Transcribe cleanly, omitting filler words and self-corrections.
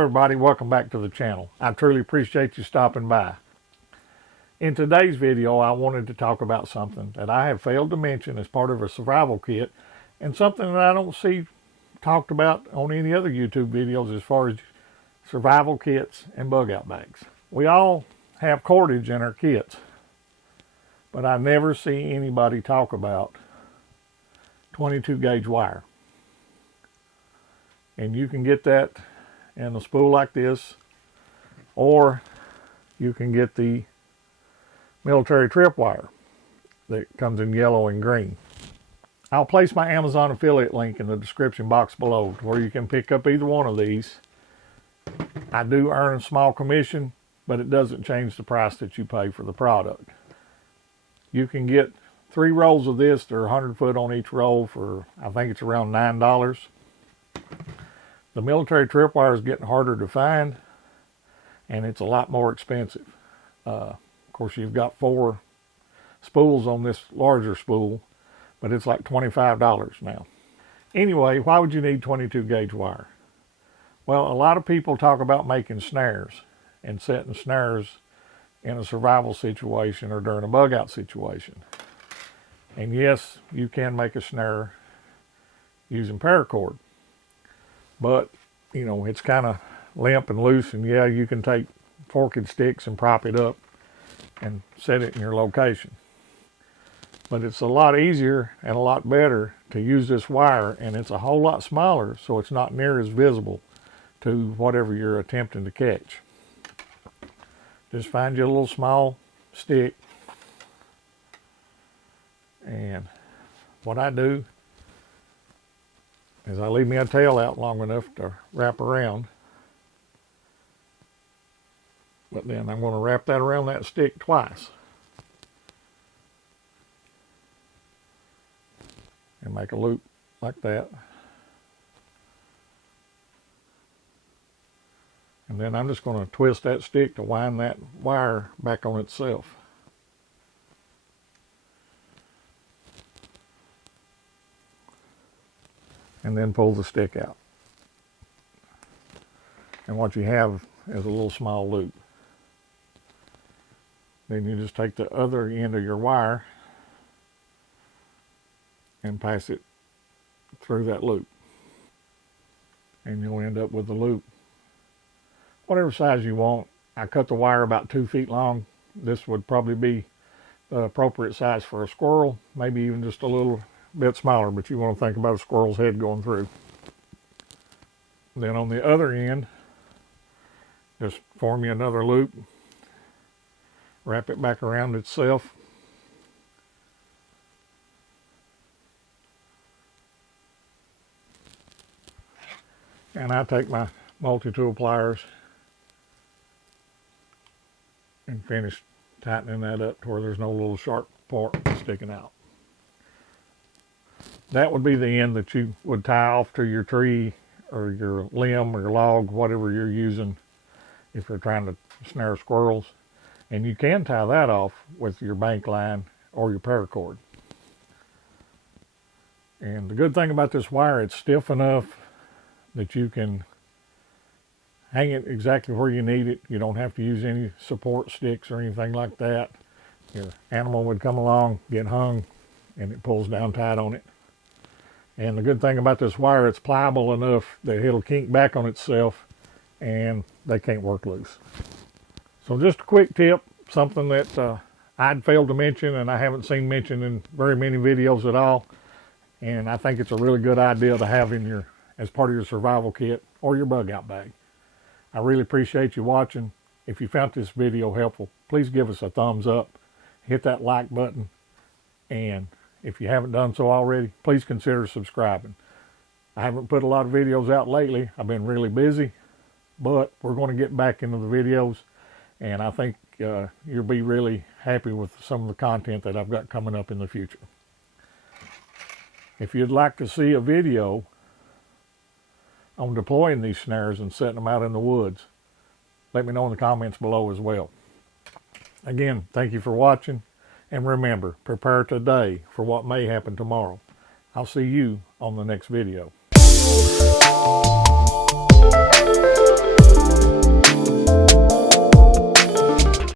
everybody, welcome back to the channel. I truly appreciate you stopping by. In today's video, I wanted to talk about something that I have failed to mention as part of a survival kit, and something that I don't see talked about on any other YouTube videos as far as survival kits and bug out bags. We all have cordage in our kits, but I never see anybody talk about 22 gauge wire. And you can get that in a spool like this, or you can get the military tripwire that comes in yellow and green. I'll place my Amazon affiliate link in the description box below where you can pick up either one of these. I do earn a small commission, but it doesn't change the price that you pay for the product. You can get 3 rolls of this. They're 100 foot on each roll for, I think it's around $9. The military tripwire is getting harder to find, and it's a lot more expensive. Of course, you've got 4 spools on this larger spool, but it's like $25 now. Anyway, why would you need 22 gauge wire? Well, a lot of people talk about making snares and setting snares in a survival situation or during a bug out situation. And yes, you can make a snare using paracord. But, you know, it's kind of limp and loose, and yeah, you can take forked sticks and prop it up and set it in your location. But it's a lot easier and a lot better to use this wire, and it's a whole lot smaller, so it's not near as visible to whatever you're attempting to catch. Just find you a little small stick, and what I do is I leave me a tail out long enough to wrap around, but then I'm going to wrap that around that stick twice and make a loop like that. And then I'm just going to twist that stick to wind that wire back on itself. And then pull the stick out. And what you have is a little small loop. Then you just take the other end of your wire and pass it through that loop. And you'll end up with the loop whatever size you want. I cut the wire about 2 feet long. This would probably be the appropriate size for a squirrel, maybe even just a little bit smaller, but you want to think about a squirrel's head going through. Then on the other end, just form you another loop, wrap it back around itself, and I take my multi-tool pliers and finish tightening that up to where there's no little sharp part sticking out. That would be the end that you would tie off to your tree or your limb or your log, whatever you're using if you're trying to snare squirrels. And you can tie that off with your bank line or your paracord. And the good thing about this wire, it's stiff enough that you can hang it exactly where you need it. You don't have to use any support sticks or anything like that. Your animal would come along, get hung, and it pulls down tight on it. And the good thing about this wire, it's pliable enough that it'll kink back on itself and they can't work loose. So just a quick tip, something that I'd failed to mention and I haven't seen mentioned in very many videos at all. And I think it's a really good idea to have in your, as part of your survival kit or your bug out bag. I really appreciate you watching. If you found this video helpful, please give us a thumbs up, hit that like button, and if you haven't done so already, please consider subscribing. I haven't put a lot of videos out lately. I've been really busy, but we're going to get back into the videos, and I think you'll be really happy with some of the content that I've got coming up in the future. If you'd like to see a video on deploying these snares and setting them out in the woods, let me know in the comments below as well. Again, thank you for watching. And remember, prepare today for what may happen tomorrow. I'll see you on the next video.